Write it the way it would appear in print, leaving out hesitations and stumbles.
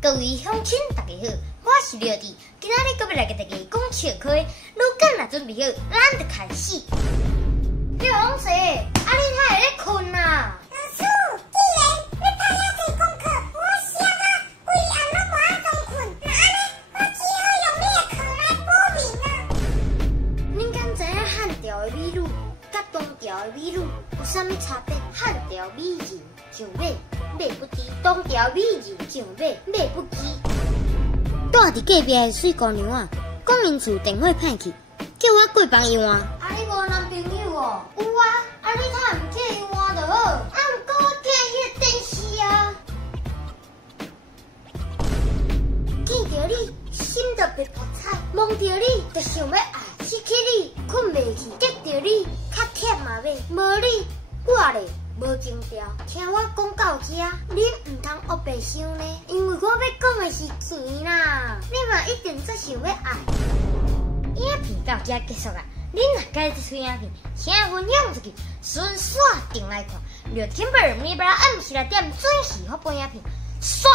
各位乡亲，大家好，我是廖弟，今仔日搁要来给大家讲笑话。如果若准备好，咱就开始。廖老师，啊你哪会咧困啊？老师，既然你拍遐济功课，我想啊，规暗拢无法通困，那安尼，我只好用你的课来补眠啊。恁敢知影汉朝的美女甲唐朝的美女有啥物差别？汉朝美人像马，马不知；唐朝美人像马，马不知。住伫隔壁的水姑娘啊，讲因厝电话歹去，叫我过帮伊换。啊，你无男朋友哦？有啊，啊你才唔叫伊换就好。啊，毋过我寄迄个电视啊，见着你心就别破彩，望着你就想要爱，失去你困袂去，得着你较忝嘛要，无你我咧无情调。听我讲到这，恁唔通黑白想呢，因为我要讲的是钱啦，你嘛一定最想要爱。影片到这结束啊！恁若喜欢这出影片，请分享出去，顺续订来看。廖天贝每晡暗时6点准时发布影片，刷。